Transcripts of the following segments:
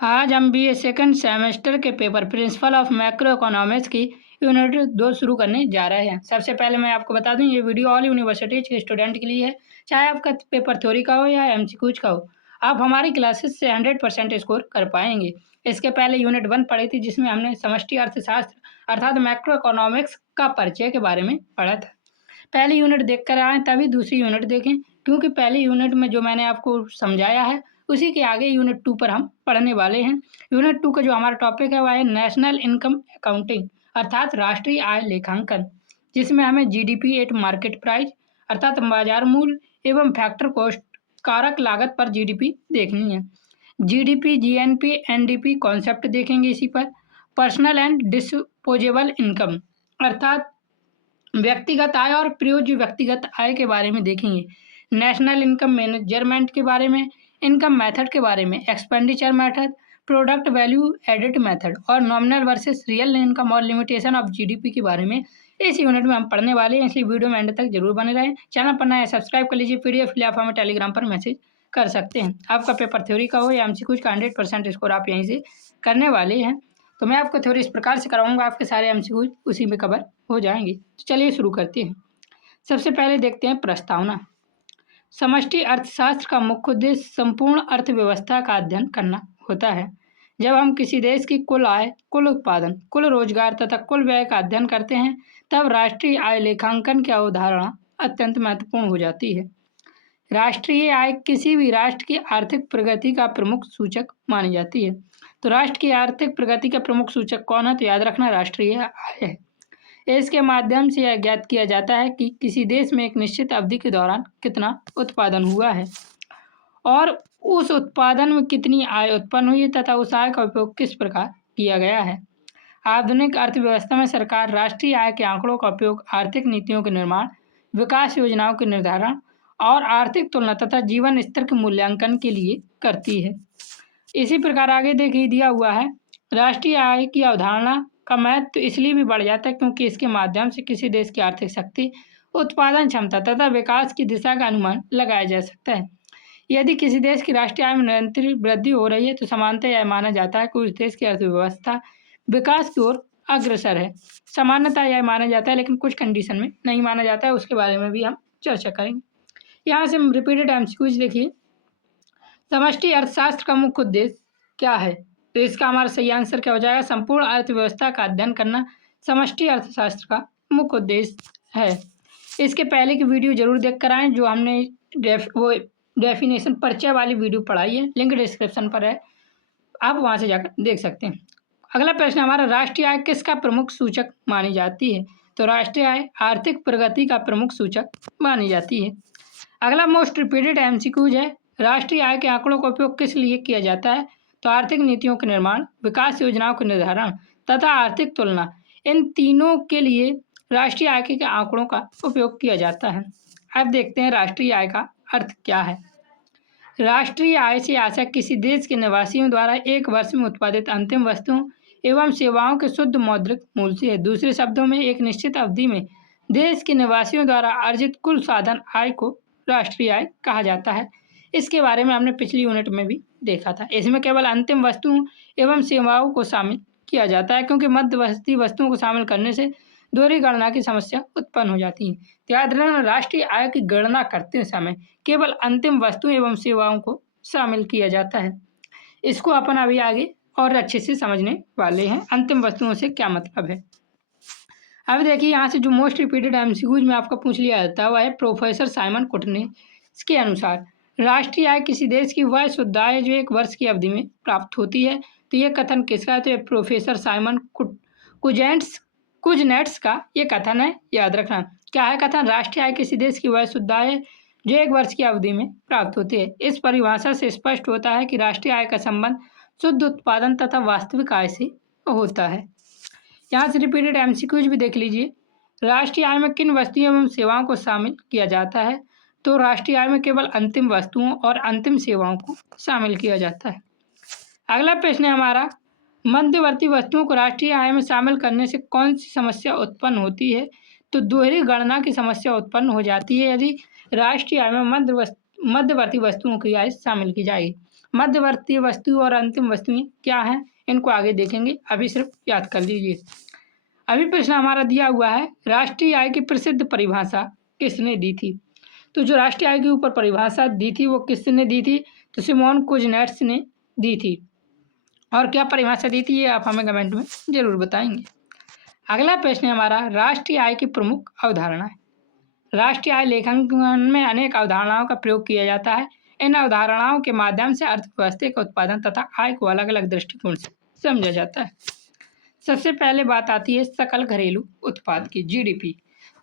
आज हम BA second semester के paper principle of macro economics की यूनिट 2 शुरू करने जा रहे हैं। सबसे पहले मैं आपको बता दूं, ये वीडियो ऑल यूनिवर्सिटीज के स्टूडेंट के लिए है, चाहे आपका पेपर थ्योरी का हो या MCQs का हो। आप हमारी क्लासेस से 100% स्कोर कर पाएंगे। इसके पहले यूनिट 1 पढ़ी थी, जिसमें हमने समष्टि अर्थशास्त्र अर्थात मैक्रो इकोनॉमिक्स का परिचय के बारे में पढ़ा था। पहली यूनिट देख कर आएँ तभी दूसरी यूनिट देखें, क्योंकि पहली यूनिट में जो मैंने आपको समझाया है उसी के आगे यूनिट 2 पर हम पढ़ने वाले हैं। यूनिट 2 का जो हमारा टॉपिक है वह है नेशनल इनकम अकाउंटिंग अर्थात राष्ट्रीय आय लेखांकन, जिसमें हमें GDP एट मार्केट प्राइस अर्थात बाजार मूल्य एवं फैक्टर कॉस्ट कारक लागत पर GDP देखनी है। GDP, GNP, NDP कॉन्सेप्ट देखेंगे इसी पर। पर्सनल एंड डिस्पोजेबल इनकम अर्थात व्यक्तिगत आय और प्रयोज्य व्यक्तिगत आय के बारे में देखेंगे। नेशनल इनकम मेजरमेंट के बारे में, इनकम मेथड के बारे में, expenditure method, product value edit method और नॉमिनल वर्सेस रियल इनकम और लिमिटेशन ऑफ GDP के बारे में इस यूनिट में हम पढ़ने वाले हैं, इसलिए वीडियो में एंड तक जरूर बने रहें। चैनल पर नया है सब्सक्राइब कर लीजिए। PDF के लिए आप हमें टेलीग्राम पर मैसेज कर सकते हैं। आपका पेपर थ्योरी का हो या MCQs का 100% स्कोर आप यहीं से करने वाले हैं। तो मैं आपको थ्योरी इस प्रकार से कराऊंगा, आपके सारे MCQs उसी में कवर हो जाएंगे। तो चलिए शुरू करते हैं। सबसे पहले देखते हैं प्रस्तावना। समष्टि अर्थशास्त्र का मुख्य उद्देश्य संपूर्ण अर्थव्यवस्था का अध्ययन करना होता है। जब हम किसी देश की कुल आय, कुल उत्पादन, कुल रोजगार तथा कुल व्यय का अध्ययन करते हैं, तब राष्ट्रीय आय लेखांकन की अवधारणा अत्यंत महत्वपूर्ण हो जाती है। राष्ट्रीय आय किसी भी राष्ट्र की आर्थिक प्रगति का प्रमुख सूचक मानी जाती है। तो राष्ट्र की आर्थिक प्रगति का प्रमुख सूचक कौन है? तो याद रखना राष्ट्रीय आय है। इसके माध्यम से यह ज्ञात किया जाता है कि किसी देश में एक निश्चित अवधि के दौरान कितना उत्पादन हुआ है और उस उत्पादन में कितनी आय उत्पन्न हुई है तथा उस आय का उपयोग किस प्रकार किया गया है। आधुनिक अर्थव्यवस्था में सरकार राष्ट्रीय आय के आंकड़ों का उपयोग आर्थिक नीतियों के निर्माण, विकास योजनाओं के निर्धारण और आर्थिक तुलना तथा जीवन स्तर के मूल्यांकन के लिए करती है। इसी प्रकार आगे देखिए दिया हुआ है, राष्ट्रीय आय की अवधारणा का महत्व तो इसलिए भी बढ़ जाता है क्योंकि इसके माध्यम से किसी देश की आर्थिक शक्ति, उत्पादन क्षमता तथा विकास की दिशा का अनुमान लगाया जा सकता है। यदि किसी देश की राष्ट्रीय आय में निरंतर वृद्धि हो रही है तो सामान्यतः यह माना जाता है कि उस देश की अर्थव्यवस्था विकास की ओर अग्रसर है। सामान्यतः यह माना जाता है, लेकिन कुछ कंडीशन में नहीं माना जाता है, उसके बारे में भी हम चर्चा करेंगे। यहाँ से हम रिपीटेड MCQs देखिए। समष्टि अर्थशास्त्र का मुख्य उद्देश्य क्या है? तो इसका हमारा सही आंसर क्या हो जाएगा? संपूर्ण अर्थव्यवस्था का अध्ययन करना समष्टि अर्थशास्त्र का मुख्य उद्देश्य है। इसके पहले की वीडियो जरूर देख कर आएँ, जो हमने वो डेफिनेशन परिचय वाली वीडियो पढ़ाई है, लिंक डिस्क्रिप्शन पर है, आप वहाँ से जाकर देख सकते हैं। अगला प्रश्न हमारा, राष्ट्रीय आय किसका प्रमुख सूचक मानी जाती है? तो राष्ट्रीय आय आर्थिक प्रगति का प्रमुख सूचक मानी जाती है। अगला मोस्ट रिपीटेड MCQs है, राष्ट्रीय आय के आंकड़ों का उपयोग किस लिए किया जाता है? तो आर्थिक नीतियों के निर्माण, विकास योजनाओं के निर्धारण तथा आर्थिक तुलना, इन तीनों के लिए राष्ट्रीय आय के आंकड़ों का उपयोग किया जाता है। अब देखते हैं राष्ट्रीय आय का अर्थ क्या है। राष्ट्रीय आय से आशय किसी देश के निवासियों द्वारा एक वर्ष में उत्पादित अंतिम वस्तुओं एवं सेवाओं के शुद्ध मौद्रिक मूल्य से है। दूसरे शब्दों में, एक निश्चित अवधि में देश के निवासियों द्वारा अर्जित कुल साधन आय को राष्ट्रीय आय कहा जाता है। इसके बारे में हमने पिछली यूनिट में भी देखा था। इसमें केवल अंतिम वस्तुओं एवं सेवाओं को शामिल किया जाता है, क्योंकि मध्यवर्ती वस्तुओं को शामिल करने से दोहरी गणना की समस्या उत्पन्न हो जाती है। याद रखना, राष्ट्रीय आय की गणना करते समय केवल अंतिम वस्तुओं एवं सेवाओं को शामिल किया जाता है। इसको अपन अभी आगे और अच्छे से समझने वाले हैं, अंतिम वस्तुओं से क्या मतलब है। अब देखिए, यहाँ से जो मोस्ट रिपीटेड MCQs में आपका पूछ लिया जाता है वह है प्रोफेसर साइमन कुटने के अनुसार राष्ट्रीय आय किसी देश की वह शुद्ध आय है जो एक वर्ष की अवधि में प्राप्त होती है। तो ये कथन किसका है? तो ये प्रोफेसर साइमन कुजनेट्स का ये कथन है। याद रखना, क्या है कथन? राष्ट्रीय आय किसी देश की वह शुद्ध आय है जो एक वर्ष की अवधि में प्राप्त होती है। इस परिभाषा से स्पष्ट होता है कि राष्ट्रीय आय का संबंध शुद्ध उत्पादन तथा वास्तविक आय से होता है। यहाँ से रिपीटेड MCQs भी देख लीजिए। राष्ट्रीय आय में किन वस्तुओं एवं सेवाओं को शामिल किया जाता है? तो राष्ट्रीय आय में केवल अंतिम वस्तुओं और अंतिम सेवाओं को शामिल किया जाता है। अगला प्रश्न है हमारा, मध्यवर्ती वस्तुओं को राष्ट्रीय आय में शामिल करने से कौन सी समस्या उत्पन्न होती है? तो दोहरी गणना की समस्या उत्पन्न हो जाती है यदि राष्ट्रीय आय में मध्यवर्ती वस्तुओं की आय शामिल की जाएगी। मध्यवर्ती वस्तु और अंतिम वस्तुएं क्या हैं, इनको आगे देखेंगे, अभी सिर्फ याद कर लीजिए। अभी प्रश्न हमारा दिया हुआ है, राष्ट्रीय आय की प्रसिद्ध परिभाषा किसने दी थी? तो जो राष्ट्रीय आय के ऊपर परिभाषा दी थी वो किसने दी थी? तो सिमोन कुजनेट्स ने दी थी। और क्या परिभाषा दी थी ये आप हमें कमेंट में जरूर बताएंगे। अगला प्रश्न है हमारा, राष्ट्रीय आय की प्रमुख अवधारणाएं। राष्ट्रीय आय लेखांकन में अनेक अवधारणाओं का प्रयोग किया जाता है। इन अवधारणाओं के माध्यम से अर्थव्यवस्था का उत्पादन तथा आय को अलग अलग दृष्टिकोण से समझा जाता है। सबसे पहले बात आती है सकल घरेलू उत्पाद की, जीडीपी।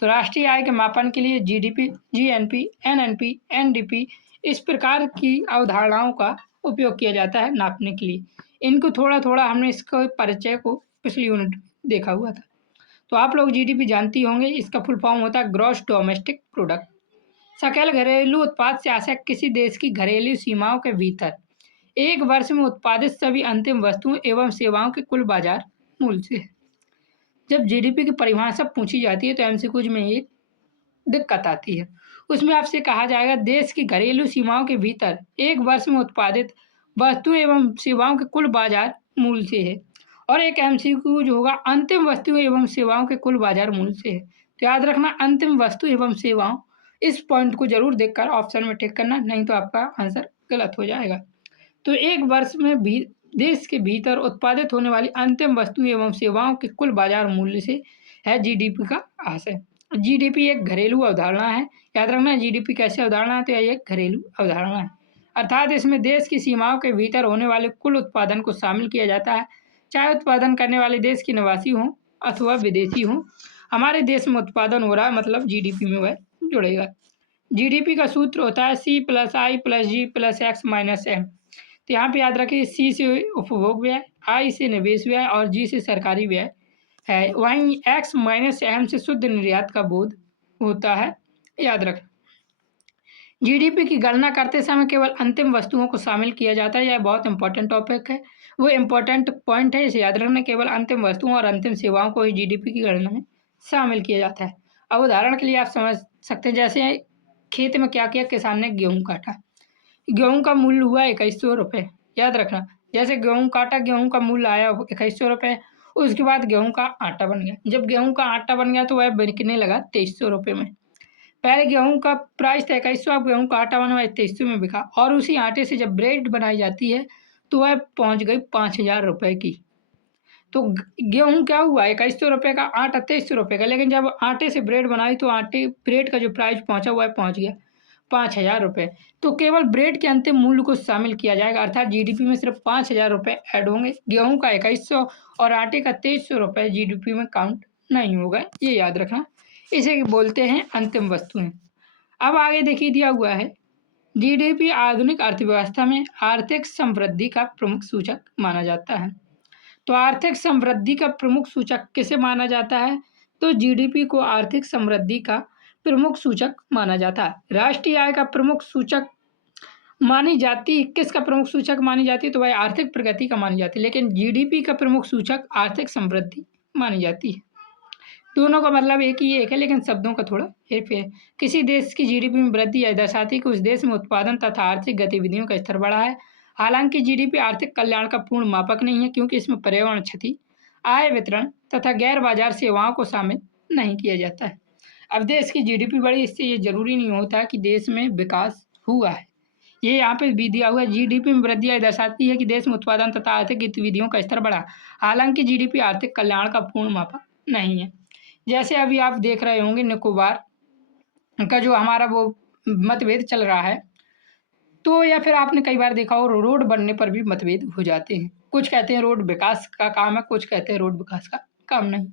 तो राष्ट्रीय आय के मापन के लिए जीडीपी, जीएनपी, एनएनपी, एनडीपी इस प्रकार की अवधारणाओं का उपयोग किया जाता है नापने के लिए। इनको थोड़ा थोड़ा हमने इसका परिचय को पिछली यूनिट में देखा हुआ था। तो आप लोग जीडीपी जानती होंगे, इसका फुल फॉर्म होता है ग्रॉस डोमेस्टिक प्रोडक्ट। सकल घरेलू उत्पाद से आशय किसी देश की घरेलू सीमाओं के भीतर एक वर्ष में उत्पादित सभी अंतिम वस्तुओं एवं सेवाओं के कुल बाजार मूल्य से है। जब जीडीपी की परिभाषा पूछी जाती है तो एमसीक्यूज में एक दिक्कत आती है। उसमें आपसे कहा जाएगा देश की घरेलू सीमाओं के भीतर एक वर्ष में उत्पादित वस्तुओं एवं सेवाओं के कुल बाजार मूल्य से है, और एक एमसीक्यू जो होगा अंतिम वस्तुओं एवं सेवाओं के कुल बाजार मूल्य से है। तो याद रखना अंतिम वस्तु एवं सेवाओं, इस पॉइंट को जरूर देखकर ऑप्शन में टिक करना, नहीं तो आपका आंसर गलत हो जाएगा। तो एक वर्ष में भी देश के भीतर उत्पादित होने वाली अंतिम वस्तुओं एवं सेवाओं के कुल बाजार मूल्य से है जीडीपी का आशय। जीडीपी एक घरेलू अवधारणा है, याद रखना जीडीपी कैसे अवधारणा है, तो यह एक घरेलू अवधारणा है, अर्थात इसमें देश की सीमाओं के भीतर होने वाले कुल उत्पादन को शामिल किया जाता है, चाहे उत्पादन करने वाले देश के निवासी हों अथवा विदेशी हों। हमारे देश में उत्पादन हो रहा है मतलब जीडीपी में वह जुड़ेगा। जीडीपी का सूत्र होता है C + I + G + X - M। तो यहाँ पे याद रखिए C से उपभोग व्यय, I से निवेश व्यय और G से सरकारी व्यय है, वहीं X - M से शुद्ध निर्यात का बोध होता है, याद रखें। जीडीपी की गणना करते समय केवल अंतिम वस्तुओं को शामिल किया जाता है, यह बहुत इंपॉर्टेंट टॉपिक है, वो इंपॉर्टेंट पॉइंट है, इसे याद रखना। केवल अंतिम वस्तुओं और अंतिम सेवाओं को ही जीडीपी की गणना में शामिल किया जाता है। अब उदाहरण के लिए आप समझ सकते हैं, जैसे खेत में क्या किया, किसान ने गेहूँ काटा, गेहूँ का मूल्य हुआ 2100 रुपये, याद रखना। जैसे गेहूँ काटा, गेहूँ का मूल्य आया 2100 रुपये, उसके बाद गेहूँ का आटा बन गया। जब गेहूँ का आटा बन गया तो वह बिकने लगा 2300 रुपये में। पहले गेहूँ का प्राइस था 2100, अब गेहूँ का आटा बना 2300 में बिका, और उसी आटे से जब ब्रेड बनाई जाती है तो वह पहुँच गई 5000 रुपये की। तो गेहूँ क्या हुआ 2100 रुपये का, आटा 2300 रुपये का, लेकिन जब आटे से ब्रेड बनाई तो आटे ब्रेड का जो प्राइस पहुँचा हुआ है पहुँच गया 5000 रुपये। तो केवल ब्रेड के अंतिम मूल्य को शामिल किया जाएगा, अर्थात जीडीपी में सिर्फ 5000 रुपये ऐड होंगे, गेहूँ का 2100 और आटे का 2300 रुपये जीडीपी में काउंट नहीं होगा, ये याद रखना। इसे बोलते हैं अंतिम वस्तुएं। अब आगे देखिए दिया हुआ है, जीडीपी आधुनिक अर्थव्यवस्था में आर्थिक समृद्धि का प्रमुख सूचक माना जाता है। तो आर्थिक समृद्धि का प्रमुख सूचक किसे माना जाता है? तो जीडीपी को आर्थिक समृद्धि का प्रमुख सूचक माना जाता है। राष्ट्रीय आय का प्रमुख सूचक मानी जाती, किसका प्रमुख सूचक मानी जाती है? तो वह आर्थिक प्रगति का मानी जाती है, लेकिन जीडीपी का प्रमुख सूचक आर्थिक समृद्धि मानी जाती है। दोनों का मतलब एक ही एक है, लेकिन शब्दों का थोड़ा हेरफेर। किसी देश की जीडीपी में वृद्धि यह दर्शाती है कि उस देश में उत्पादन तथा आर्थिक गतिविधियों का स्तर बढ़ा है। हालांकि जीडीपी आर्थिक कल्याण का पूर्ण मापक नहीं है, क्योंकि इसमें पर्यावरण क्षति, आय वितरण तथा गैर बाजार सेवाओं को शामिल नहीं किया जाता है। अब देश की जीडीपी बढ़ी, इससे ये जरूरी नहीं होता कि देश में विकास हुआ है। ये यहाँ पे भी दिया हुआ है, जीडीपी में वृद्धि यह दर्शाती है कि देश में उत्पादन तथा आर्थिक गतिविधियों का स्तर बढ़ा, हालांकि जीडीपी आर्थिक कल्याण का पूर्ण मापक नहीं है। जैसे अभी आप देख रहे होंगे निकोबार का जो हमारा वो मतभेद चल रहा है, तो या फिर आपने कई बार देखा हो रोड बनने पर भी मतभेद हो जाते हैं। कुछ कहते हैं रोड विकास का काम है, कुछ कहते हैं रोड विकास का काम नहीं।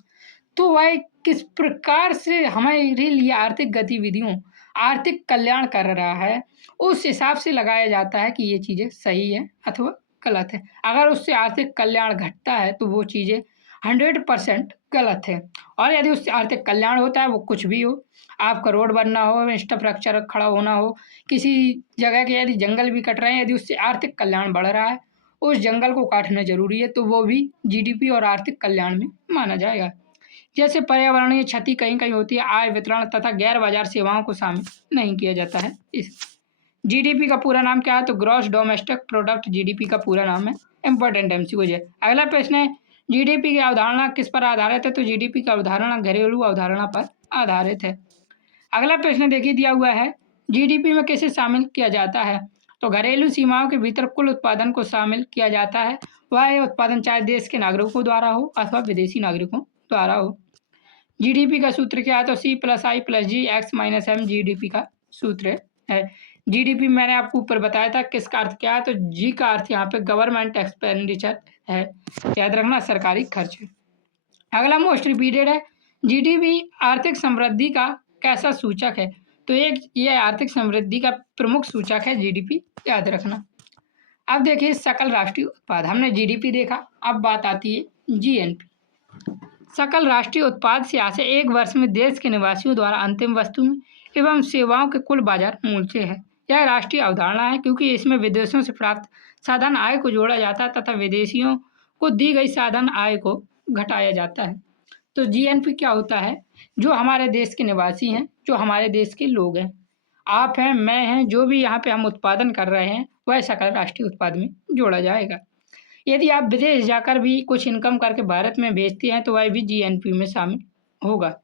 तो वह किस प्रकार से हमारे लिए आर्थिक गतिविधियों, आर्थिक कल्याण कर रहा है, उस हिसाब से लगाया जाता है कि ये चीज़ें सही है अथवा गलत है। अगर उससे आर्थिक कल्याण घटता है तो वो चीज़ें 100% गलत है, और यदि उससे आर्थिक कल्याण होता है, वो कुछ भी हो, आपका रोड बनना हो, इंफ्रास्ट्रक्चर खड़ा होना हो, किसी जगह के यदि जंगल भी कट रहे हैं, यदि उससे आर्थिक कल्याण बढ़ रहा है, उस जंगल को काटना जरूरी है, तो वो भी जीडीपी और आर्थिक कल्याण में माना जाएगा। जैसे पर्यावरणीय क्षति कहीं कहीं होती है, आय वितरण तथा गैर बाजार सेवाओं को शामिल नहीं किया जाता है। इस जीडीपी का पूरा नाम क्या है? तो ग्रॉस डोमेस्टिक प्रोडक्ट जीडीपी का पूरा नाम है। इंपॉर्टेंट एमसीक्यू है। अगला प्रश्न है, जीडीपी की अवधारणा किस पर आधारित है? तो जीडीपी की अवधारणा घरेलू अवधारणा पर आधारित है। अगला प्रश्न देखिए दिया हुआ है, जीडीपी में किसे शामिल किया जाता है? तो घरेलू सीमाओं के भीतर कुल उत्पादन को शामिल किया जाता है। वह उत्पादन चाहे देश के नागरिकों द्वारा हो अथवा विदेशी नागरिकों द्वारा हो। जीडीपी का सूत्र क्या है? तो C+I+G X-M जीडीपी का सूत्र है। जीडीपी मैंने आपको ऊपर बताया था किसका अर्थ क्या है? तो जी का अर्थ यहाँ पे गवर्नमेंट एक्सपेंडिचर है, याद रखना, सरकारी खर्च है। अगला मोस्ट रिपीटेड है, जीडीपी आर्थिक समृद्धि का कैसा सूचक है? तो एक ये आर्थिक समृद्धि का प्रमुख सूचक है जीडीपी, याद रखना। अब देखिए सकल राष्ट्रीय उत्पाद, हमने जीडीपी देखा, अब बात आती है जीएनपी। सकल राष्ट्रीय उत्पाद से आशय एक वर्ष में देश के निवासियों द्वारा अंतिम वस्तुओं एवं सेवाओं के कुल बाजार मूल्य से है। यह राष्ट्रीय अवधारणा है क्योंकि इसमें विदेशों से प्राप्त साधन आय को जोड़ा जाता है तथा विदेशियों को दी गई साधन आय को घटाया जाता है। तो जीएनपी क्या होता है? जो हमारे देश के निवासी हैं, जो हमारे देश के लोग हैं, आप हैं, मैं हैं, जो भी यहाँ पे हम उत्पादन कर रहे हैं वह सकल राष्ट्रीय उत्पाद में जोड़ा जाएगा। यदि आप विदेश जाकर भी कुछ इनकम करके भारत में भेजते हैं तो वह भी जीएनपी में शामिल होगा।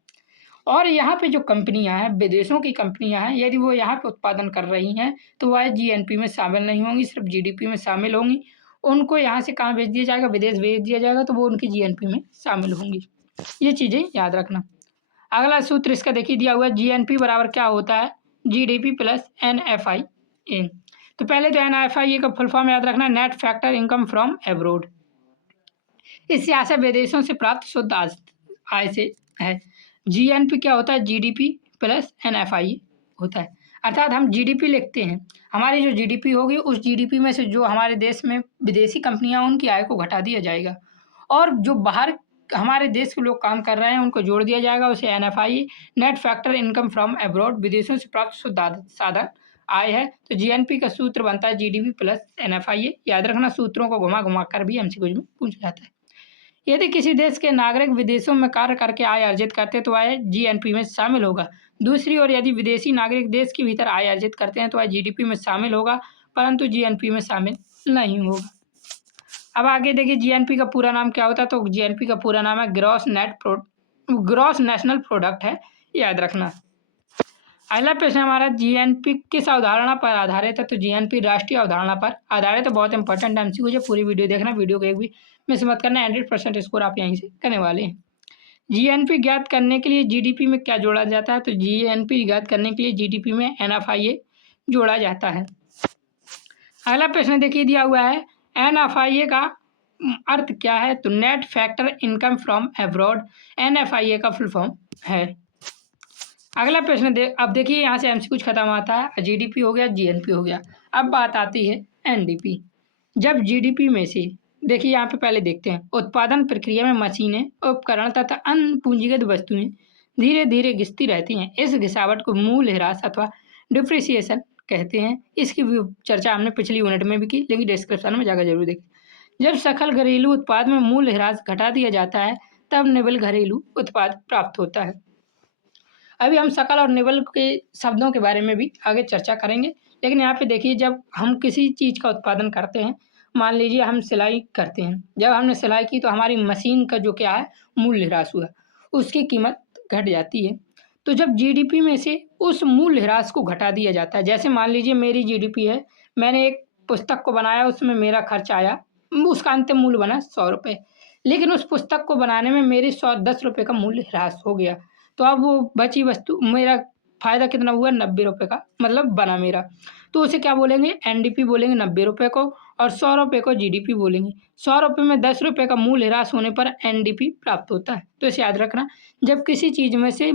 और यहाँ पे जो कंपनियां हैं, विदेशों की कंपनियां हैं, यदि वो यहाँ पे उत्पादन कर रही हैं तो वह जीएनपी में शामिल नहीं होंगी, सिर्फ जीडीपी में शामिल होंगी। उनको यहाँ से कहाँ भेज दिया जाएगा? विदेश भेज दिया जाएगा, तो वो उनकी जीएनपी में शामिल होंगी। ये चीज़ें याद रखना। अगला सूत्र इसका देखिए दिया हुआ है, जीएनपी बराबर क्या होता है? GDP plus NFIA। तो पहले तो NFIA का फुल फॉर्म याद रखना, net factor income from abroad. इससे आशय विदेशों से प्राप्त शुद्ध आय से है। जीएनपी क्या होता है? जीडीपी प्लस NFIA होता है। अर्थात हम जीडीपी लिखते हैं, हमारी जो जीडीपी होगी उस जीडीपी में से जो हमारे देश में विदेशी कंपनियां उनकी आय को घटा दिया जाएगा, और जो बाहर हमारे देश के लोग काम कर रहे हैं उनको जोड़ दिया जाएगा, उसे NFIA, net factor income from abroad, विदेशों से प्राप्त शुद्ध साधन आय है। तो जीएनपी का सूत्र बनता है जीडीपी प्लस NFIA। याद रखना, सूत्रों को घुमा घुमा कर भी एमसीक्यू में पूछा जाता है। यदि किसी देश के नागरिक विदेशों में कार्य करके आय अर्जित करते हैं तो वह जीएनपी में शामिल होगा। दूसरी ओर यदि विदेशी नागरिक देश के भीतर आय अर्जित करते हैं तो वह जीडीपी में शामिल होगा, परंतु जीएनपी में शामिल नहीं होगा। अब आगे देखिए, जीएनपी का पूरा नाम क्या होता है? तो जीएनपी का पूरा नाम है ग्रॉस नेशनल प्रोडक्ट है, याद रखना। अगला प्रश्न हमारा, जीएनपी किस अवधारणा पर आधारित है? तो जीएनपी राष्ट्रीय अवधारणा पर आधारित है। बहुत इंपॉर्टेंट एमसीक्यू है, पूरी वीडियो देखना, वीडियो को एक भी मिस मत करना, 100% स्कोर आप यहीं से करने वाले हैं। जीएनपी ज्ञात करने के लिए जीडीपी में क्या जोड़ा जाता है? तो जीएनपी ज्ञात करने के लिए जीडीपी में NFIA जोड़ा जाता है। अगला प्रश्न देखिए दिया हुआ है, NFIA का अर्थ क्या है? तो net factor income from abroad NFIA का फुल फॉर्म है। अगला प्रश्न अब देखिए, यहाँ से एमसीक्यू खत्म आता है, जीडीपी हो गया, जीएनपी हो गया। अब बात आती है एनडीपी। जब जीडीपी में से देखिए, यहाँ पे पहले देखते हैं, उत्पादन प्रक्रिया में मशीनें, उपकरण तथा अन्य पूंजीगत वस्तुएं धीरे धीरे घिसती रहती हैं। इस घिसावट को मूल्यह्रास अथवा डिप्रिसिएशन कहते हैं। इसकी चर्चा हमने पिछली यूनिट में भी की, लेकिन डिस्क्रिप्शन में जाकर जरूर देखें। जब सकल घरेलू उत्पाद में मूल्यह्रास घटा दिया जाता है तब निवल घरेलू उत्पाद प्राप्त होता है। अभी हम सकल और निवल के शब्दों के बारे में भी आगे चर्चा करेंगे, लेकिन यहाँ पे देखिए, जब हम किसी चीज़ का उत्पादन करते हैं, मान लीजिए हम सिलाई करते हैं, जब हमने सिलाई की तो हमारी मशीन का जो क्या है, मूल्यह्रास हुआ, उसकी कीमत घट जाती है। तो जब जीडीपी में से उस मूल्यह्रास को घटा दिया जाता है, जैसे मान लीजिए मेरी जीडीपी है, मैंने एक पुस्तक को बनाया, उसमें मेरा खर्च आया, उसका अंतिम मूल्य बना 100 रुपये, लेकिन उस पुस्तक को बनाने में मेरी 10 रुपये का मूल्य ह्रास हो गया, तो अब वो बची वस्तु, मेरा फ़ायदा कितना हुआ? 90 रुपये का, मतलब बना मेरा। तो उसे क्या बोलेंगे? एनडीपी बोलेंगे 90 रुपये को, और 100 रुपये को जीडीपी बोलेंगे। 100 रुपये में 10 रुपये का मूल्य ह्रास होने पर एनडीपी प्राप्त होता है। तो इसे याद रखना, जब किसी चीज़ में से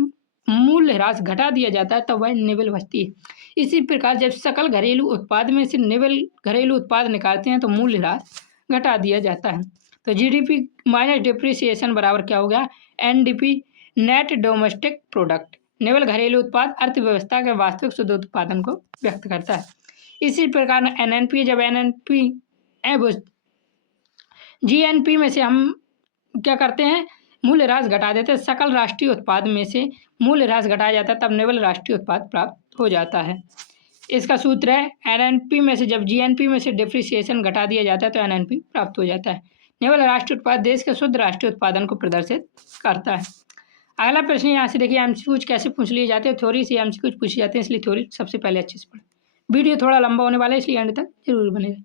मूल्य ह्रास घटा दिया जाता है तब वह निवल बचती है। इसी प्रकार जब सकल घरेलू उत्पाद में से निवल घरेलू उत्पाद निकालते हैं तो मूल्य ह्रास घटा दिया जाता है। तो जीडीपी माइनस डिप्रिसिएशन बराबर क्या हो गया? NDP, net domestic product. निवल घरेलू उत्पाद अर्थव्यवस्था के वास्तविक शुद्ध उत्पादन को व्यक्त करता है। इसी प्रकार एनएनपी, जब एनएनपी जीएनपी में से हम क्या करते हैं? मूल्य ह्रास घटा देते हैं। सकल राष्ट्रीय उत्पाद में से मूल्य ह्रास घटाया जाता है, तब निवल राष्ट्रीय उत्पाद प्राप्त हो जाता है। इसका सूत्र है एनएनपी में से जब जीएनपी में से डिप्रिसिएशन घटा दिया जाता है तो एनएनपी प्राप्त हो जाता है। निवल राष्ट्रीय उत्पाद देश के शुद्ध राष्ट्रीय उत्पादन को प्रदर्शित करता है। अगला प्रश्न यहाँ से देखिए, एमसीक्यूज कैसे पूछ लिए जाते हैं, थ्योरी से एमसीक्यूज पूछे जाते हैं, इसलिए थ्योरी सबसे पहले अच्छे से पढ़ें। वीडियो थोड़ा लंबा होने वाला है इसलिए एंड तक जरूर बनेगा।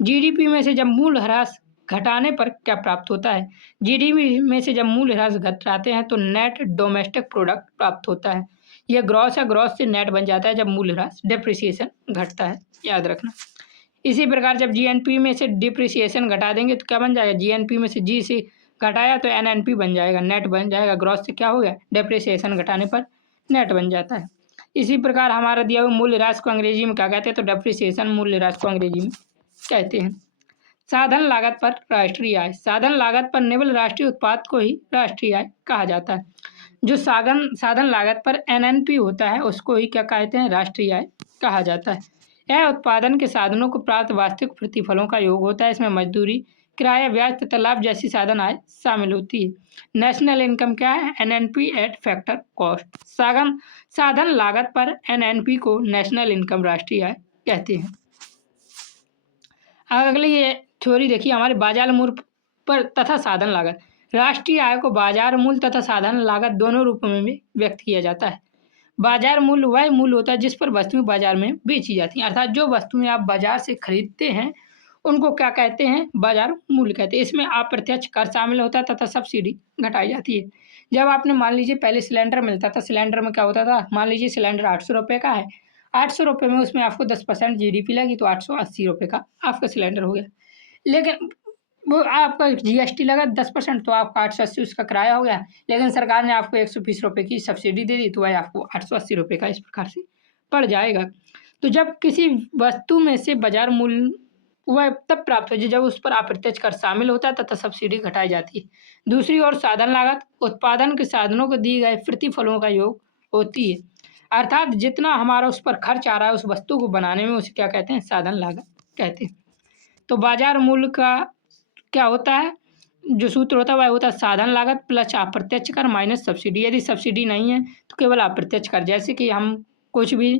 जीडीपी में से जब मूल्य ह्रास घटाने पर क्या प्राप्त होता है? जीडीपी में से जब मूल्य ह्रास घटाते हैं तो नेट डोमेस्टिक प्रोडक्ट प्राप्त होता है। यह ग्रॉस है, ग्रॉस से नेट बन जाता है जब मूल्य ह्रास डिप्रिसिएशन घटता है, याद रखना। इसी प्रकार जब जीएनपी में से डिप्रिसिएशन घटा देंगे तो क्या बन जाएगा? जीएनपी में से जी से घटाया तो एनएनपी बन जाएगा, नेट बन जाएगा। ग्रॉस से क्या हो गया? डिप्रिसिएशन घटाने पर नेट बन जाता है। इसी प्रकार हमारा दिया हुआ मूल्य ह्रास को अंग्रेजी में क्या कहते हैं? तो डिप्रिसिएशन मूल्य ह्रास को अंग्रेजी में कहते हैं। साधन लागत पर राष्ट्रीय आय, साधन लागत पर निवल राष्ट्रीय उत्पाद को ही राष्ट्रीय आय कहा जाता है। जो साधन लागत पर एनएनपी होता है उसको ही क्या कहते हैं? राष्ट्रीय आय कहा जाता है। यह उत्पादन के साधनों को प्राप्त वास्तविक प्रतिफलों का योग होता है। इसमें मजदूरी, किराया, ब्याज तथा लाभ जैसी साधन आय शामिल होती है। नेशनल इनकम क्या है? NNP eight factor cost. साधन लागत पर एनएनपी को नेशनल इनकम राष्ट्रीय आय कहते हैं। अगली ये थ्योरी देखिए हमारे, बाजार मूल्य पर तथा साधन लागत। राष्ट्रीय आय को बाजार मूल्य तथा साधन लागत दोनों रूपों में भी व्यक्त किया जाता है। बाजार मूल्य वह मूल्य होता है जिस पर वस्तुएं बाजार में बेची जाती हैं, अर्थात जो वस्तुएं आप बाजार से खरीदते हैं उनको क्या कहते हैं? बाजार मूल्य कहते हैं। इसमें अप्रत्यक्ष कर शामिल होता है तथा सब्सिडी घटाई जाती है। जब आपने मान लीजिए पहले सिलेंडर मिलता था, सिलेंडर में क्या होता था? मान लीजिए सिलेंडर 800 रुपये का है, 800 रुपये में उसमें आपको 10% जीडीपी लगी तो 880 रुपये का आपका सिलेंडर हो गया। लेकिन वो आपका जीएसटी लगा 10%, तो आपका 880 उसका किराया हो गया। लेकिन सरकार ने आपको 120 रुपये की सब्सिडी दे दी तो वह आपको 880 रुपये का इस प्रकार से पड़ जाएगा। तो जब किसी वस्तु में से बाजार मूल्य वह तब प्राप्त हो जब उस पर अप्रत्यक्ष कर शामिल होता है तथा सब्सिडी घटाई जाती है। दूसरी ओर साधन लागत उत्पादन के साधनों को दिए गए प्रतिफलों का योग होती है, अर्थात जितना हमारा उस पर खर्च आ रहा है उस वस्तु को बनाने में, उसे क्या कहते हैं? साधन लागत कहते हैं। तो बाजार मूल्य का क्या होता है? जो सूत्र होता है वह होता है साधन लागत प्लस अप्रत्यक्ष कर माइनस सब्सिडी। यदि सब्सिडी नहीं है तो केवल अप्रत्यक्ष कर, जैसे कि हम कुछ भी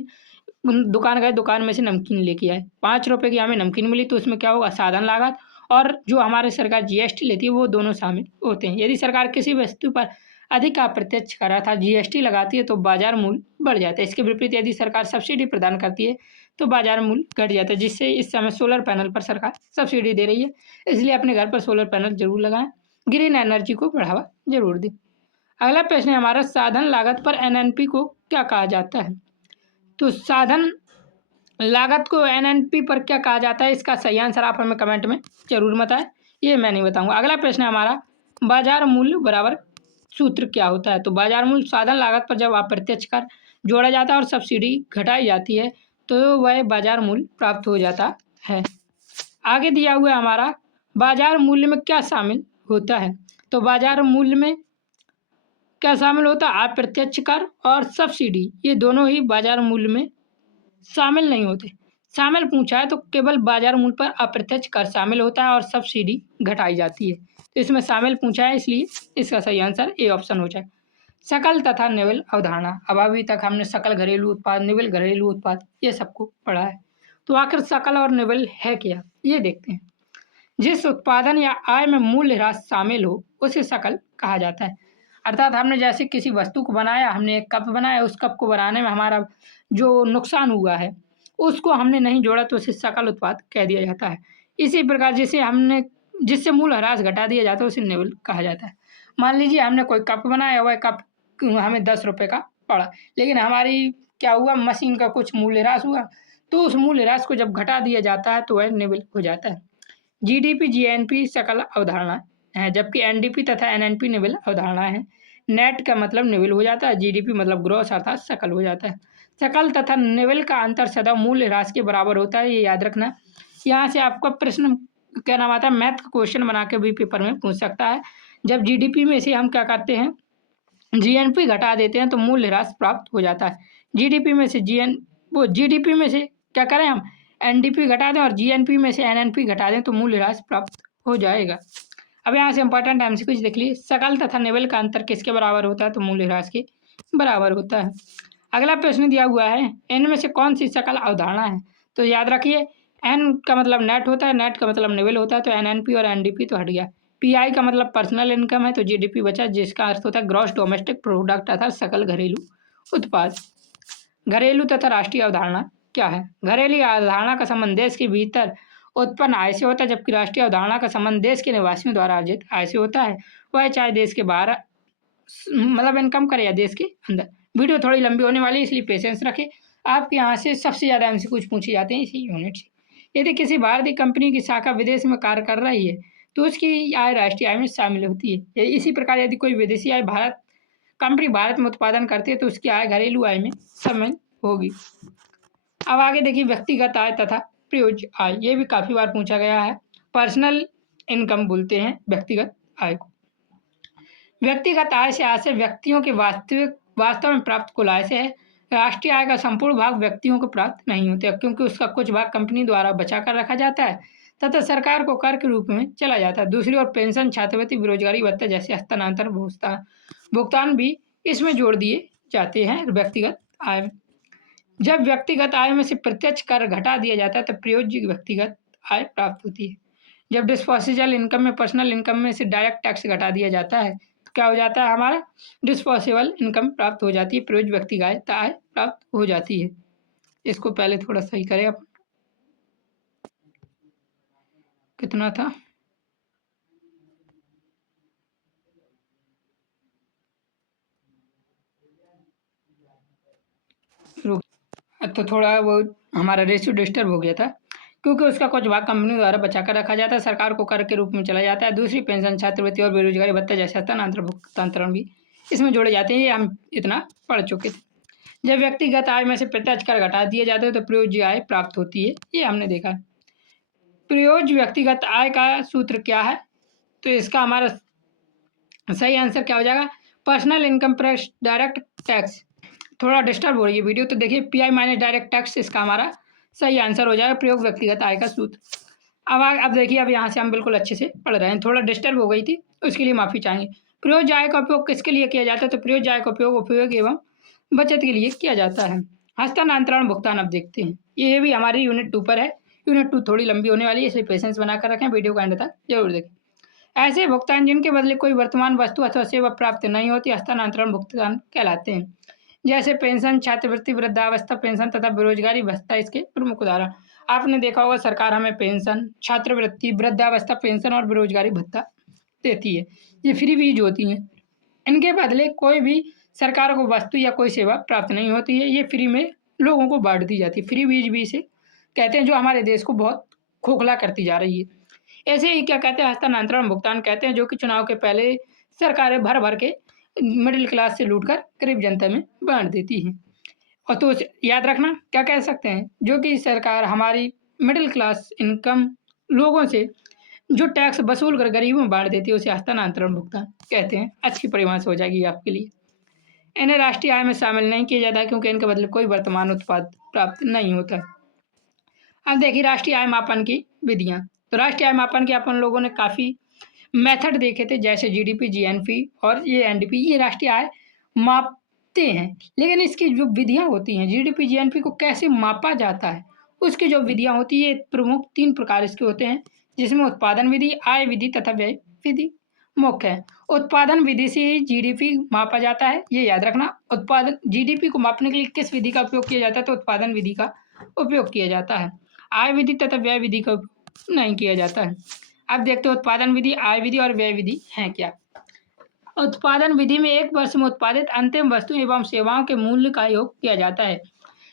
दुकान गए, दुकान में से नमकीन लेके आए, 5 रुपये की हमें नमकीन मिली तो उसमें क्या होगा? साधन लागत और जो हमारे सरकार जीएसटी लेती है वो दोनों शामिल होते हैं। यदि सरकार किसी वस्तु पर अधिक अप्रत्यक्ष कर अर्थात जीएसटी लगाती है तो बाजार मूल्य बढ़ जाता है। इसके विपरीत यदि सरकार सब्सिडी प्रदान करती है तो बाजार मूल्य घट जाता है। जिससे इस समय सोलर पैनल पर सरकार सब्सिडी दे रही है, इसलिए अपने घर पर सोलर पैनल जरूर लगाएं, ग्रीन एनर्जी को बढ़ावा जरूर दें। अगला प्रश्न है हमारा, साधन लागत पर एनएनपी को क्या कहा जाता है? तो साधन लागत को एनएनपी पर क्या कहा जाता है? इसका सही आंसर आप हमें कमेंट में जरूर बताएं, ये मैं नहीं बताऊंगा। अगला प्रश्न है हमारा, बाजार मूल्य बराबर सूत्र क्या होता है? तो बाजार मूल्य साधन लागत पर जब अप्रत्यक्ष कर जोड़ा जाता है और सब्सिडी घटाई जाती है तो वह बाजार मूल्य प्राप्त हो जाता है। आगे दिया हुआ है हमारा, बाजार मूल्य में क्या शामिल होता है? तो बाजार मूल्य में क्या शामिल होता है? अप्रत्यक्ष कर और सब्सिडी, ये दोनों ही बाजार मूल्य में शामिल नहीं होते। शामिल पूछा है तो केवल बाजार मूल्य पर अप्रत्यक्ष कर शामिल होता है और सब्सिडी घटाई जाती है। तो इसमें शामिल पूछा है इसलिए इसका सही आंसर ए ऑप्शन हो जाए। सकल तथा निवल अवधारणा, अब अभी तक हमने सकल घरेलू उत्पाद, निवल घरेलू उत्पाद ये सबको पढ़ा है, तो आखिर सकल और निवल है क्या, ये देखते हैं। जिस उत्पादन या आय में मूल्य ह्रास शामिल हो उसे सकल कहा जाता है। अर्थात हमने जैसे किसी वस्तु को बनाया, हमने एक कप बनाया, उस कप को बनाने में हमारा जो नुकसान हुआ है उसको हमने नहीं जोड़ा तो उसे सकल उत्पाद कह दिया जाता है। इसी प्रकार जिससे मूल्य ह्रास घटा दिया जाता है उसे निवल कहा जाता है। मान लीजिए हमने कोई कप बनाया, वह कप हमें 10 रुपये का पड़ा, लेकिन हमारी क्या हुआ, मशीन का कुछ मूल्य ह्रास हुआ, तो उस मूल्य ह्रास को जब घटा दिया जाता है तो वह निवल हो जाता है। जीडीपी जीएनपी सकल अवधारणा है, जबकि एनडीपी तथा एनएनपी निवल अवधारणा है। नेट का मतलब निवल हो जाता है, जीडीपी मतलब ग्रॉस अर्थात सकल हो जाता है। सकल तथा निवल का अंतर सदा मूल्य ह्रास के बराबर होता है, ये याद रखना। यहाँ से आपका प्रश्न क्या नाम आता है, मैथ का क्वेश्चन बना के भी पेपर में पूछ सकता है। जब जीडीपी में से हम क्या करते हैं, जीएनपी घटा देते हैं तो मूल्य ह्रास प्राप्त हो जाता है। जीडीपी में से जीडीपी में से क्या करें हम, एनडीपी घटा दें और जीएनपी में से एनएनपी घटा दें तो मूल्य ह्रास प्राप्त हो जाएगा। अब यहाँ से इंपॉर्टेंट एमसीक्यू देख लीजिए, सकल तथा निवल का अंतर किसके बराबर होता है? तो मूल्य ह्रास के बराबर होता है। अगला प्रश्न दिया हुआ है, इनमें से कौन सी सकल अवधारणा है? तो याद रखिए, एन का मतलब नेट होता है, नेट का मतलब नेवल होता है, तो एनएनपी और एनडीपी तो हट गया। पीआई का मतलब पर्सनल इनकम है, तो जीडीपी बचा, जिसका अर्थ होता है ग्रॉस डोमेस्टिक प्रोडक्ट अर्थात सकल घरेलू उत्पाद। घरेलू तथा राष्ट्रीय अवधारणा क्या है? घरेलू अवधारणा का संबंध देश के भीतर उत्पन्न आय से होता है, जबकि राष्ट्रीय अवधारणा का संबंध देश के निवासियों द्वारा अर्जित आय से होता है, वह चाहे देश के बाहर मतलब इनकम करे या देश के अंदर। वीडियो थोड़ी लंबी होने वाली है, इसलिए पेशेंस रखें। आपके यहाँ से सबसे ज़्यादा एमसी कुछ पूछे जाते हैं इसी यूनिट से। यदि किसी भारतीय कंपनी की शाखा विदेश में कार्य कर रही है तो उसकी आय राष्ट्रीय आय में शामिल होती है। इसी प्रकार यदि कोई विदेशी आय कंपनी भारत में उत्पादन करती है तो उसकी आय घरेलू आय में शामिल होगी। अब आगे देखिए, व्यक्तिगत आय तथा प्रयोज्य आय, ये भी काफ़ी बार पूछा गया है। पर्सनल इनकम बोलते हैं व्यक्तिगत आय को। व्यक्तिगत आय से आशय व्यक्तियों के वास्तव में प्राप्त कुल आय से है। राष्ट्रीय आय का संपूर्ण भाग व्यक्तियों को प्राप्त नहीं होता, क्योंकि उसका कुछ भाग कंपनी द्वारा बचा कर रखा जाता है तथा सरकार को कर के रूप में चला जाता है। दूसरी ओर पेंशन, छात्रवृत्ति, बेरोजगारी भत्ता जैसे हस्तांतरण भुगतान भी इसमें जोड़ दिए जाते हैं व्यक्तिगत आय में। जब व्यक्तिगत आय में से प्रत्यक्ष कर घटा दिया जाता है तब प्रयोज्य व्यक्तिगत आय प्राप्त होती है। जब डिस्पोजेबल इनकम में पर्सनल इनकम में से डायरेक्ट टैक्स घटा दिया जाता है तो क्या हो जाता है, हमारा डिस्पोजेबल इनकम प्राप्त हो जाती है, प्रयोज्य व्यक्तिगत आय प्राप्त हो जाती है। इसको पहले थोड़ा सही करें। अपन कितना था, तो थोड़ा वो हमारा रेशियो डिस्टर्ब हो गया था, क्योंकि उसका कुछ भाग कंपनी द्वारा बचा कर रखा जाता है, सरकार को कर के रूप में चला जाता है। दूसरी पेंशन, छात्रवृत्ति और बेरोजगारी भत्ता जैसे हस्तांतरण भी इसमें जोड़े जाते हैं। ये हम इतना पढ़ चुके थे। जब व्यक्तिगत आय में से प्रत्यक्ष कर घटा दिए जाते हैं तो प्रयोज्य आय प्राप्त होती है, ये हमने देखा है। प्रयोज्य व्यक्तिगत आय का सूत्र क्या है? तो इसका हमारा सही आंसर क्या हो जाएगा, personal income plus direct tax. थोड़ा डिस्टर्ब हो रही है वीडियो, तो देखिए पीआई माइनस डायरेक्ट टैक्स इसका हमारा सही आंसर हो जाएगा, प्रयोग व्यक्तिगत आय का सूत्र। अब देखिए, अब यहाँ से हम बिल्कुल अच्छे से पढ़ रहे हैं। थोड़ा डिस्टर्ब हो गई थी, उसके लिए माफ़ी चाहेंगे। प्रयोज्य आय का उपयोग किसके लिए किया जाता है? तो प्रयोज्य आय का उपयोग एवं बचत के लिए किया जाता है। हस्तांतरण भुगतान अब देखते हैं, ये भी हमारी यूनिट 2 पर है। यूनिट 2 थोड़ी लंबी होने वाली है, इसलिए पेशेंस बनाकर रखें, वीडियो का एंड तक जरूर देखें। ऐसे भुगतान जिनके बदले कोई वर्तमान वस्तु अथवा सेवा प्राप्त नहीं होती हस्तांतरण भुगतान कहलाते हैं, जैसे पेंशन, छात्रवृत्ति, वृद्धावस्था पेंशन तथा बेरोजगारी भत्ता इसके प्रमुख उदाहरण। आपने देखा होगा सरकार हमें पेंशन, छात्रवृत्ति, वृद्धावस्था पेंशन और बेरोजगारी भत्ता देती है, ये फ्री बीज होती हैं। इनके बदले कोई भी सरकार को वस्तु या कोई सेवा प्राप्त नहीं होती है, ये फ्री में लोगों को बांट दी जाती है। फ्री बीज भी इसे कहते हैं, जो हमारे देश को बहुत खोखला करती जा रही है। ऐसे ही क्या कहते हैं, हस्तांतरण भुगतान कहते हैं, जो कि चुनाव के पहले सरकारें भर भर के मिडिल क्लास से लूटकर गरीब जनता में बांट देती हैं। और तो याद रखना क्या कह सकते हैं, जो कि सरकार हमारी मिडिल क्लास इनकम लोगों से जो टैक्स वसूल कर गरीबों में बांट देती है उसे हस्तांतरण भुगतान कहते हैं। अच्छी परिभाषा हो जाएगी आपके लिए। इन्हें राष्ट्रीय आय में शामिल नहीं किया जाता है, क्योंकि इनके बदले कोई वर्तमान उत्पाद प्राप्त नहीं होता। अब देखिए राष्ट्रीय आय मापन की विधियाँ। तो राष्ट्रीय आय मापन के अपन लोगों ने काफ़ी मेथड देखे थे, जैसे जीडीपी, जीएनपी और ये एनडीपी, ये राष्ट्रीय आय मापते हैं। लेकिन इसकी जो विधियाँ होती हैं, जीडीपी, जीएनपी को कैसे मापा जाता है, उसकी जो विधियाँ होती है, प्रमुख 3 प्रकार इसके होते हैं, जिसमें उत्पादन विधि, आय विधि तथा व्यय विधि मुख्य है। उत्पादन विधि से ही जीडीपी मापा जाता है, ये याद रखना। उत्पादन जीडीपी को मापने के लिए किस विधि का उपयोग किया जाता है? तो उत्पादन विधि का उपयोग किया जाता है। आय विधि तथा व्यय विधि का उपयोग नहीं किया जाता है। अब देखते हैं उत्पादन विधि, आय विधि और व्यय विधि है क्या। उत्पादन विधि में एक वर्ष में उत्पादित अंतिम वस्तु एवं सेवाओं के मूल्य का योग किया जाता है,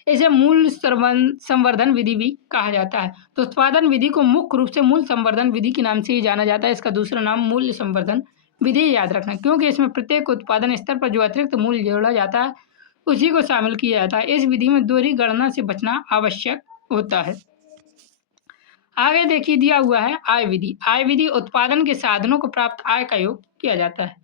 इसे मूल्य संवर्धन विधि भी कहा जाता है। तो उत्पादन विधि को मुख्य रूप से मूल्य संवर्धन विधि के नाम से ही जाना जाता है। इसका दूसरा नाम मूल्य संवर्धन विधि याद रखना, क्योंकि इसमें प्रत्येक उत्पादन स्तर पर जो अतिरिक्त मूल्य जोड़ा जाता है उसी को शामिल किया जाता है। इस विधि में दोहरी गणना से बचना आवश्यक होता है। आगे देखिए दिया हुआ है आय विधि। आय विधि उत्पादन के साधनों को प्राप्त आय का योग किया जाता है।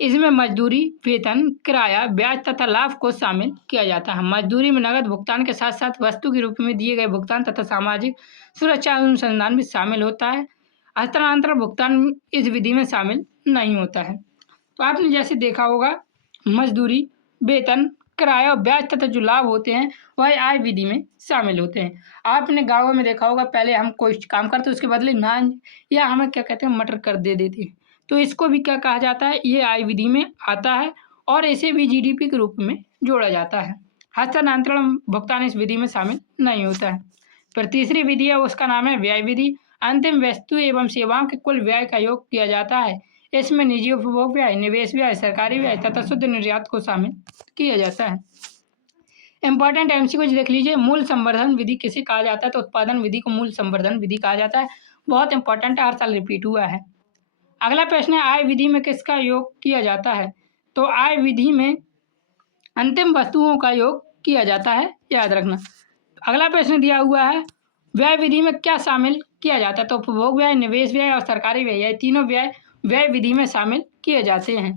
इसमें मजदूरी, वेतन, किराया, ब्याज तथा लाभ को शामिल किया जाता है। मजदूरी में नगद भुगतान के साथ साथ वस्तु के रूप में दिए गए भुगतान तथा सामाजिक सुरक्षा अनुसंधान भी शामिल होता है। हस्तांतरण भुगतान इस विधि में शामिल नहीं होता है। तो आपने जैसे देखा होगा मजदूरी, वेतन, किराया और ब्याज तथा जो लाभ होते हैं वह आय विधि में शामिल होते हैं। आपने गाँवों में देखा होगा, पहले हम कोई काम करते उसके बदले नान या हमें क्या कहते हैं मटर कर दे देते हैं, तो इसको भी क्या कहा जाता है, ये आय विधि में आता है और इसे भी जीडीपी के रूप में जोड़ा जाता है। हस्तांतरण भुगतान इस विधि में शामिल नहीं होता है। फिर तीसरी विधि है, उसका नाम है व्यय विधि। अंतिम वस्तु एवं सेवाओं के कुल व्यय का योग किया जाता है। इसमें निजी उपभोग व्यय, निवेश व्यय, सरकारी व्यय तथा शुद्ध निर्यात को शामिल किया जाता है। इंपॉर्टेंट एमसीक्यू देख लीजिए। मूल संवर्धन विधि किसे कहा जाता है, तो उत्पादन विधि को मूल संवर्धन विधि कहा जाता है। बहुत इंपॉर्टेंट है, हर साल रिपीट हुआ है। अगला प्रश्न है, आय विधि में किसका योग किया जाता है, तो आय विधि में अंतिम वस्तुओं का योग किया जाता है, याद रखना। अगला प्रश्न दिया हुआ है, व्यय विधि में क्या शामिल किया जाता है, तो उपभोग व्यय, निवेश व्यय और सरकारी व्यय, ये तीनों व्यय व्यय विधि में शामिल किए जाते हैं।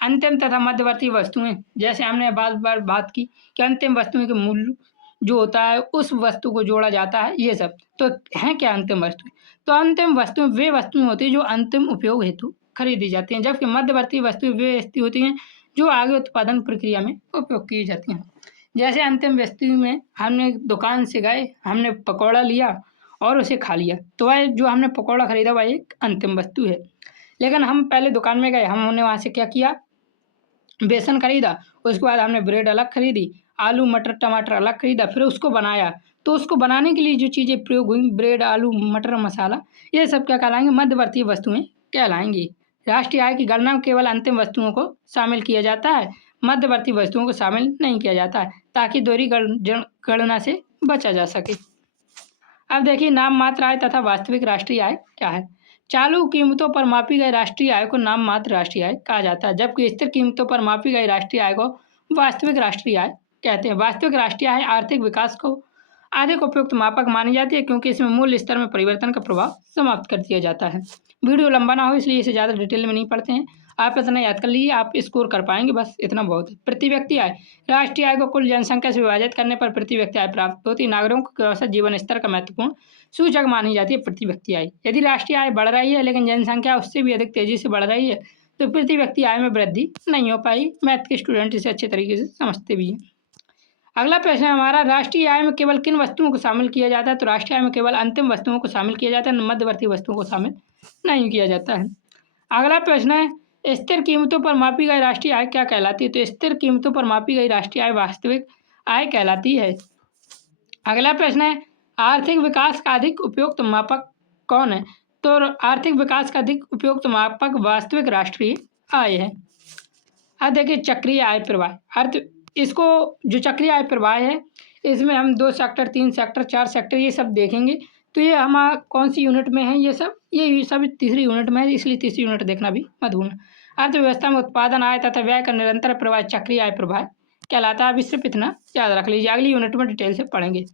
अंतिम तथा मध्यवर्ती वस्तुएं, जैसे हमने बार बात की कि अंतिम वस्तुओं के मूल्य जो होता है उस वस्तु को जोड़ा जाता है, ये सब तो हैं क्या अंतिम वस्तुएं। तो अंतिम वस्तुएं वे वस्तुएं होती हैं जो अंतिम उपयोग हेतु खरीदी जाती हैं, जबकि मध्यवर्ती वस्तुएं वे वस्तु होती हैं जो आगे उत्पादन प्रक्रिया में उपयोग की जाती हैं। जैसे अंतिम वस्तु में हमने दुकान से गए, हमने पकौड़ा लिया और उसे खा लिया, तो वह जो हमने पकौड़ा खरीदा वह एक अंतिम वस्तु है। लेकिन हम पहले दुकान में गए, हमने वहाँ से क्या किया, बेसन खरीदा, उसके बाद हमने ब्रेड अलग खरीदी, आलू मटर टमाटर अलग खरीदा, फिर उसको बनाया। तो उसको बनाने के लिए जो चीज़ें प्रयोग हुई, ब्रेड आलू मटर मसाला, ये सब क्या कहलाएंगे, मध्यवर्ती वस्तुएं कहलाएंगी। राष्ट्रीय आय की गणना में केवल अंतिम वस्तुओं को शामिल किया जाता है, मध्यवर्ती वस्तुओं को शामिल नहीं किया जाता है, ताकि दोहरी गणना से बचा जा सके। अब देखिए, नाम मात्र आय तथा वास्तविक राष्ट्रीय आय क्या है। चालू कीमतों पर मापी गई राष्ट्रीय आय को नाम मात्र राष्ट्रीय आय कहा जाता है, जबकि स्थिर कीमतों पर मापी गई राष्ट्रीय आय को वास्तविक राष्ट्रीय आय कहते हैं। वास्तविक राष्ट्रीय आय आर्थिक विकास को अधिक उपयुक्त मापक मानी जाती है, क्योंकि इसमें मूल्य स्तर में परिवर्तन का प्रभाव समाप्त कर दिया जाता है। वीडियो लंबा ना हो इसलिए इसे ज़्यादा डिटेल में नहीं पढ़ते हैं, आप इतना याद कर लीजिए, आप स्कोर कर पाएंगे, बस इतना बहुत है। प्रति व्यक्ति आय, राष्ट्रीय आय को कुल जनसंख्या से विभाजित करने पर प्रति व्यक्ति आय प्राप्त होती है। नागरिकों के औसत जीवन स्तर का महत्वपूर्ण सूचक मानी जाती है प्रति व्यक्ति आय। यदि राष्ट्रीय आय बढ़ रही है लेकिन जनसंख्या उससे भी अधिक तेजी से बढ़ रही है, तो प्रति व्यक्ति आय में वृद्धि नहीं हो पाई। मैथ के स्टूडेंट इसे अच्छे तरीके से समझते भी हैं। अगला प्रश्न है हमारा, राष्ट्रीय आय में केवल किन वस्तुओं को शामिल किया जाता है, तो राष्ट्रीय आय में केवल अंतिम वस्तुओं को शामिल किया जाता है, मध्यवर्ती वस्तुओं को शामिल नहीं किया जाता है। अगला प्रश्न है, स्थिर कीमतों पर मापी गई राष्ट्रीय आय क्या कहलाती है, तो स्थिर कीमतों पर मापी गई राष्ट्रीय आय वास्तविक आय कहलाती है। अगला प्रश्न है, आर्थिक विकास का अधिक उपयुक्त मापक कौन है, तो आर्थिक विकास का अधिक उपयुक्त मापक वास्तविक राष्ट्रीय आय है। अब देखिए, चक्रीय आय प्रवाह, अर्थ इसको जो चक्रीय आय प्रवाह है, इसमें हम 2 सेक्टर 3 सेक्टर 4 सेक्टर ये सब देखेंगे। तो ये हमारा कौन सी यूनिट में है, ये सब तीसरी यूनिट में है, इसलिए तीसरी यूनिट देखना भी मत भूलना। अर्थव्यवस्था में उत्पादन आय तथा व्यय का निरंतर प्रवाह चक्रीय आय प्रवाह कहलाता है। अब सिर्फ इतना याद रख लीजिए, अगली यूनिट में डिटेल से पढ़ेंगे।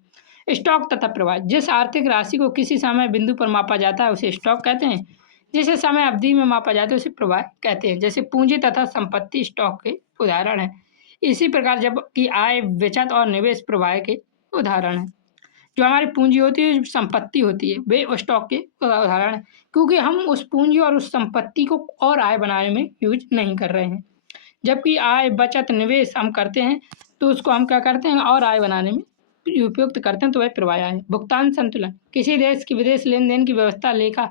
स्टॉक तथा प्रवाह, जिस आर्थिक राशि को किसी समय बिंदु पर मापा जाता है उसे स्टॉक कहते हैं, जिसे समय अवधि में मापा जाता है उसे प्रवाह कहते हैं। जैसे पूंजी तथा संपत्ति स्टॉक के उदाहरण हैं। इसी प्रकार जबकि आय, बचत और निवेश प्रवाह के उदाहरण हैं। जो हमारी पूंजी होती है, संपत्ति होती है, वे स्टॉक के उदाहरण हैं, क्योंकि हम उस पूंजी और उस संपत्ति को और आय बनाने में यूज नहीं कर रहे हैं। जबकि आय, बचत, निवेश हम करते हैं तो उसको हम क्या करते हैं, और आय बनाने में उपयुक्त करते हैं, तो वह प्रवाह है। भुगतान संतुलन, किसी देश की विदेश लेन देन की व्यवस्था लेखा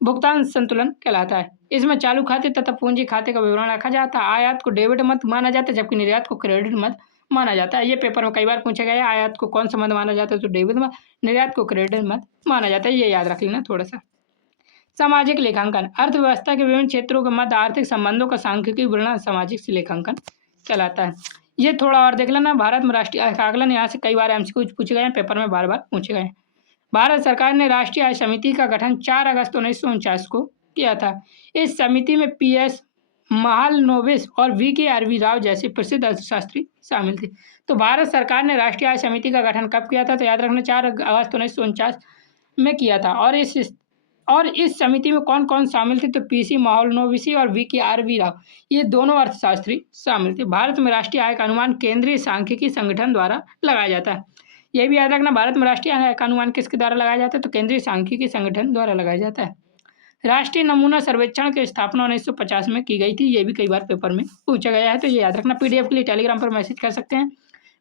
भुगतान संतुलन कहलाता है। इसमें चालू खाते तथा पूंजी खाते का विवरण रखा जाता है। आयात को डेबिट मत माना जाता है, जबकि निर्यात को क्रेडिट मत माना जाता है। ये पेपर में कई बार पूछा गया है, आयात को कौन सा मत माना जाता है, तो डेबिट मत, निर्यात को क्रेडिट मत माना जाता है, ये याद रख लेना थोड़ा सा। सामाजिक लेखांकन, अर्थव्यवस्था के विभिन्न क्षेत्रों के मध्य आर्थिक संबंधों का सांख्यिकीय वर्णन सामाजिक लेखांकन कहलाता है। ये थोड़ा और देख लेना, भारत में राष्ट्रीय आय का आकलन यहाँ से कई बार एमसीक्यू पूछे गए हैं, पेपर में बार बार पूछे गए हैं। भारत सरकार ने राष्ट्रीय आय समिति का गठन 4 अगस्त 1949 को किया था। इस समिति में PS महालनोबिस और VK आर.वी. राव जैसे प्रसिद्ध अर्थशास्त्री शामिल थे। तो भारत सरकार ने राष्ट्रीय आय समिति का गठन कब किया था, तो याद रखना 4 अगस्त 1949 में किया था। और इस समिति में कौन कौन शामिल थे, तो PC महालनोबिस और VK आर.वी. राव, ये दोनों अर्थशास्त्री शामिल थे। भारत में राष्ट्रीय आय का अनुमान केंद्रीय सांख्यिकी संगठन द्वारा लगाया जाता है। यह भी याद रखना, भारत में राष्ट्रीय आय का अनुमान किसके द्वारा लगाया जाता है, तो केंद्रीय सांख्यिकी संगठन द्वारा लगाया जाता है। राष्ट्रीय नमूना सर्वेक्षण की स्थापना 1950 में की गई थी। ये भी कई बार पेपर में पूछा गया है, तो ये याद रखना। पीडीएफ के लिए टेलीग्राम पर मैसेज कर सकते हैं।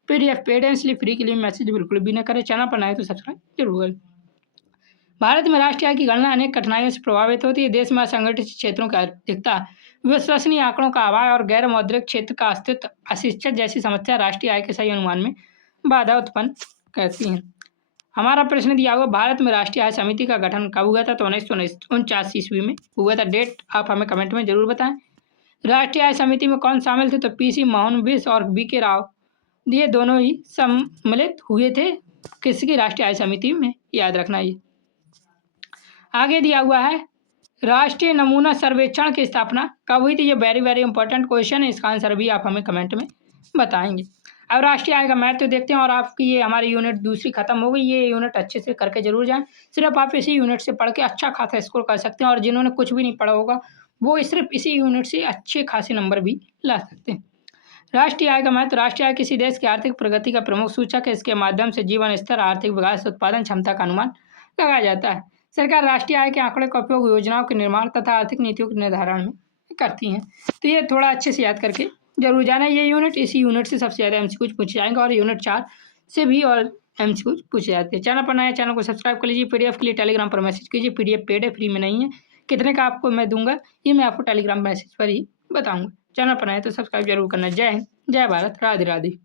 पीडीएफ पेड है, इसलिए फ्री के लिए मैसेज बिल्कुल भी ना करें। चैनल पर नए तो सब्सक्राइब जरूर करें। भारत में राष्ट्रीय आय की गणना अनेक कठिनाइयों से प्रभावित होती है। देश में असंगठित क्षेत्रों की अधिकता, विश्वसनीय आंकड़ों का अभाव और गैर मौद्रिक क्षेत्र का अस्तित्व, अशिक्षित जैसी समस्या राष्ट्रीय आय के सही अनुमान में बाधा उत्पन्न करती हैं। हमारा प्रश्न दिया हुआ, भारत में राष्ट्रीय आय समिति का गठन कब हुआ था? तो 1949 ईस्वी में हुआ था। डेट आप हमें कमेंट में जरूर बताएं। राष्ट्रीय आय समिति में कौन शामिल थे? तो पीसी मोहनविश और बीके राव, ये दोनों ही सम्मिलित हुए थे किसकी? राष्ट्रीय आय समिति में। याद रखना। ये आगे दिया हुआ है, राष्ट्रीय नमूना सर्वेक्षण की स्थापना कब हुई थी? ये वेरी वेरी इंपॉर्टेंट क्वेश्चन है, इसका आंसर भी आप हमें कमेंट में बताएंगे। अब राष्ट्रीय आय का महत्व देखते हैं, और आपकी ये हमारी यूनिट दूसरी खत्म हो गई। ये यूनिट अच्छे से करके जरूर जाएं। सिर्फ आप इसी यूनिट से पढ़ के अच्छा खासा स्कोर कर सकते हैं, और जिन्होंने कुछ भी नहीं पढ़ा होगा वो सिर्फ इसी यूनिट से अच्छे खासे नंबर भी ला सकते हैं। राष्ट्रीय आय का महत्व, राष्ट्रीय आय किसी देश की आर्थिक प्रगति का प्रमुख सूचक है। इसके माध्यम से जीवन स्तर, आर्थिक विकास, उत्पादन क्षमता का अनुमान लगाया जाता है। सरकार राष्ट्रीय आय के आंकड़े का उपयोग योजनाओं के निर्माण तथा आर्थिक नीतियों के निर्धारण में करती हैं। तो ये थोड़ा अच्छे से याद करके जरूर जाना। ये यूनिट, इसी यूनिट से सबसे ज़्यादा एमसीक्यूज पूछे जाएंगे, और यूनिट 4 से भी और एमसीक्यूज पूछे जाते हैं। चैनल पर नया, चैनल को सब्सक्राइब कर लीजिए। पीडीएफ के लिए टेलीग्राम पर मैसेज कीजिए। पीडीएफ पेड है, फ्री में नहीं है। कितने का आपको मैं दूंगा ये मैं आपको टेलीग्राम मैसेज पर ही बताऊंगा। चैनल पर नया तो सब्सक्राइब जरूर करना। जय हिंद, जय भारत, राधे राधे।